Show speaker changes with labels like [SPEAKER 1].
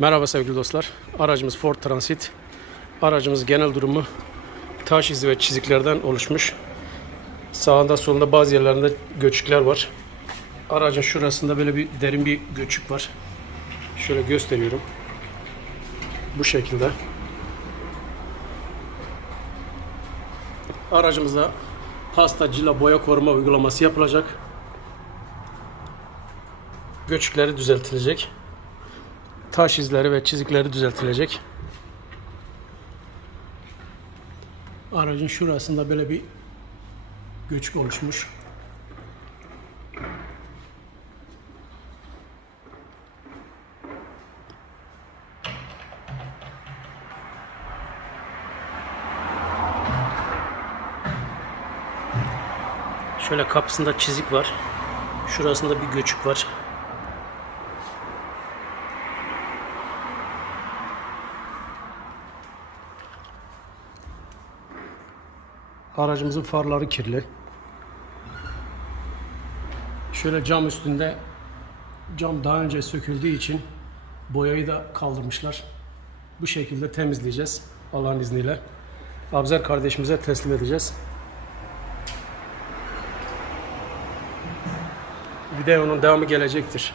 [SPEAKER 1] Merhaba sevgili dostlar. Aracımız Ford Transit. Aracımız genel durumu taş izi ve çiziklerden oluşmuş. Sağında solunda bazı yerlerinde göçükler var. Aracın şurasında böyle bir derin bir göçük var. Şöyle gösteriyorum. Bu şekilde. Aracımıza pasta cila boya koruma uygulaması yapılacak. Göçükleri düzeltilecek taş izleri ve çizikleri düzeltilecek. Aracın şurasında böyle bir göçük oluşmuş. Şöyle kapısında çizik var. Şurasında bir göçük var. Aracımızın farları kirli. Şöyle cam üstünde cam daha önce söküldüğü için boyayı da kaldırmışlar. Bu şekilde temizleyeceğiz Allah'ın izniyle. Abzer kardeşimize teslim edeceğiz. Videonun devamı gelecektir.